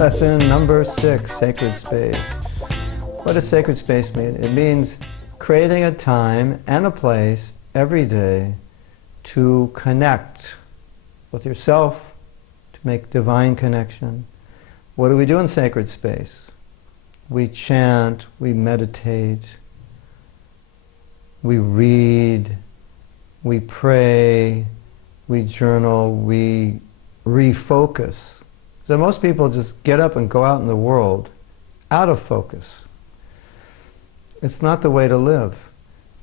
Lesson number 6, sacred space. What does sacred space mean? It means creating a time and a place every day to connect with yourself, to make divine connection. What do we do in sacred space? We chant, we meditate, we read, we pray, we journal, we refocus. So most people just get up and go out in the world out of focus. It's not the way to live.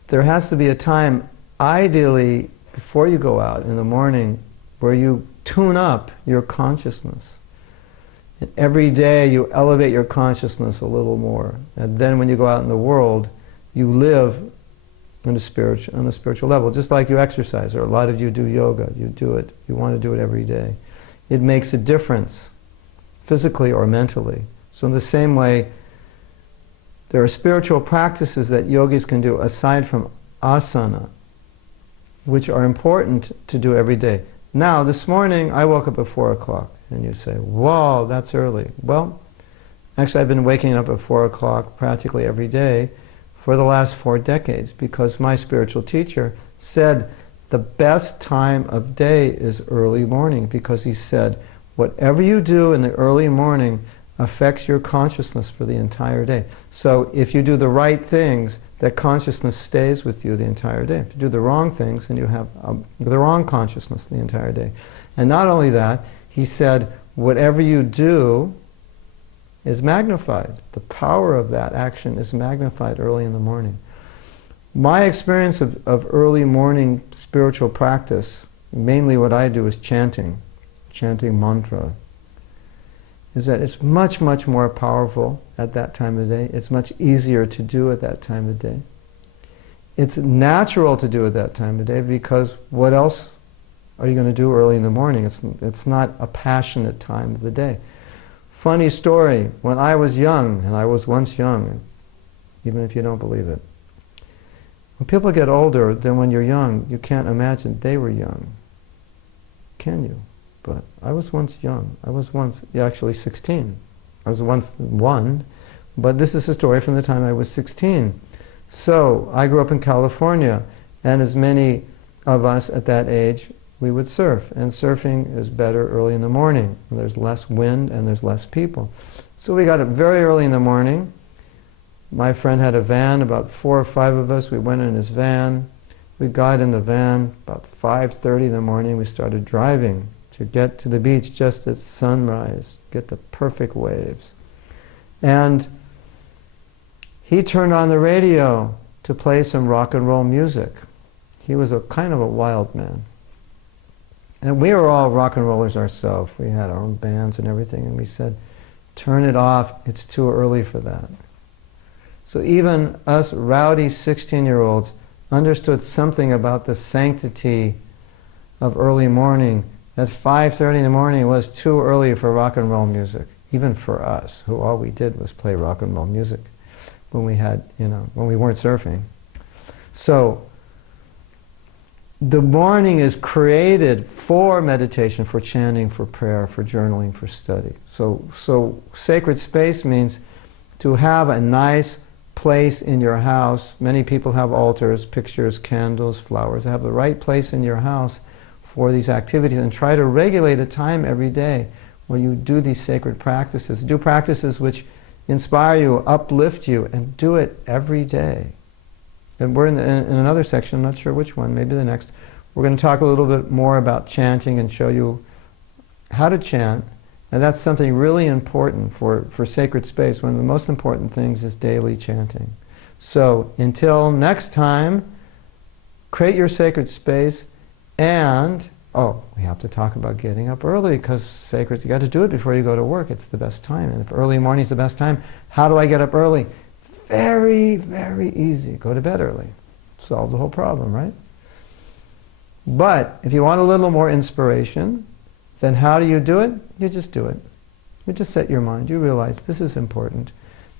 There has to be a time, ideally, before you go out in the morning, where you tune up your consciousness. And every day you elevate your consciousness a little more. And then when you go out in the world, you live on a spiritual level. Just like you exercise, or a lot of you do yoga, you do it, you want to do it every day. It makes a difference, physically or mentally. So in the same way, there are spiritual practices that yogis can do aside from asana, which are important to do every day. Now, this morning, I woke up at 4 o'clock, and you say, whoa, that's early. Well, actually, I've been waking up at 4 o'clock practically every day for the last 4 decades, because my spiritual teacher said the best time of day is early morning, because he said, whatever you do in the early morning affects your consciousness for the entire day. So if you do the right things, that consciousness stays with you the entire day. If you do the wrong things, then you have the wrong consciousness the entire day. And not only that, he said, whatever you do is magnified. The power of that action is magnified early in the morning. My experience of early morning spiritual practice, mainly what I do is chanting mantra, is that it's much, much more powerful at that time of day. It's much easier to do at that time of day. It's natural to do at that time of day, because what else are you going to do early in the morning? It's not a passionate time of the day. Funny story, when I was young, and I was once young, even if you don't believe it, when people get older than when you're young, you can't imagine they were young. Can you? But I was once young. I was once, actually 16. I was once 1, but this is a story from the time I was 16. So I grew up in California, and as many of us at that age, we would surf. And surfing is better early in the morning. There's less wind and there's less people. So we got up very early in the morning. My friend had a van, about 4 or 5 of us. We went in his van. We got in the van about 5:30 in the morning. We started driving to get to the beach just at sunrise, get the perfect waves. And he turned on the radio to play some rock and roll music. He was a kind of a wild man. And we were all rock and rollers ourselves. We had our own bands and everything, and we said, turn it off, it's too early for that. So even us rowdy 16-year-olds understood something about the sanctity of early morning, that 5:30 in the morning was too early for rock and roll music, even for us, who all we did was play rock and roll music when we had, when we weren't surfing. So the morning is created for meditation, for chanting, for prayer, for journaling, for study. So sacred space means to have a nice place in your house. Many people have altars, pictures, candles, flowers. Have the right place in your house for these activities, and try to regulate a time every day where you do these sacred practices. Do practices which inspire you, uplift you, and do it every day. And we're in another section, I'm not sure which one, maybe the next. We're going to talk a little bit more about chanting and show you how to chant. And that's something really important for sacred space. One of the most important things is daily chanting. So until next time, create your sacred space. And, we have to talk about getting up early, because sacred, you got to do it before you go to work. It's the best time. And if early morning is the best time, how do I get up early? Very, very easy. Go to bed early. Solve the whole problem, right? But if you want a little more inspiration, then how do you do it? You just do it. You just set your mind. You realize this is important,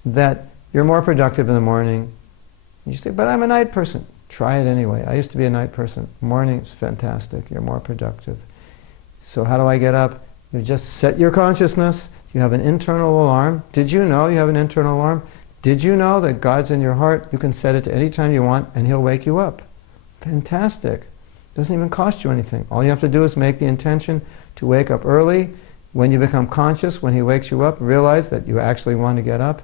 that you're more productive in the morning. You say, but I'm a night person. Try it anyway. I used to be a night person. Morning's fantastic. You're more productive. So how do I get up? You just set your consciousness. You have an internal alarm. Did you know you have an internal alarm? Did you know that God's in your heart? You can set it to any time you want and He'll wake you up. Fantastic. Doesn't even cost you anything. All you have to do is make the intention to wake up early. When you become conscious, when He wakes you up, realize that you actually want to get up.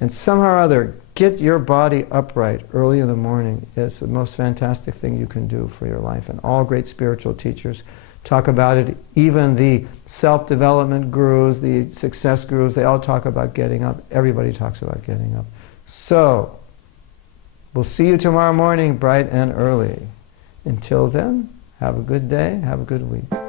And somehow or other, get your body upright early in the morning. It's the most fantastic thing you can do for your life. And all great spiritual teachers talk about it. Even the self-development gurus, the success gurus, they all talk about getting up. Everybody talks about getting up. So, we'll see you tomorrow morning, bright and early. Until then, have a good day, have a good week.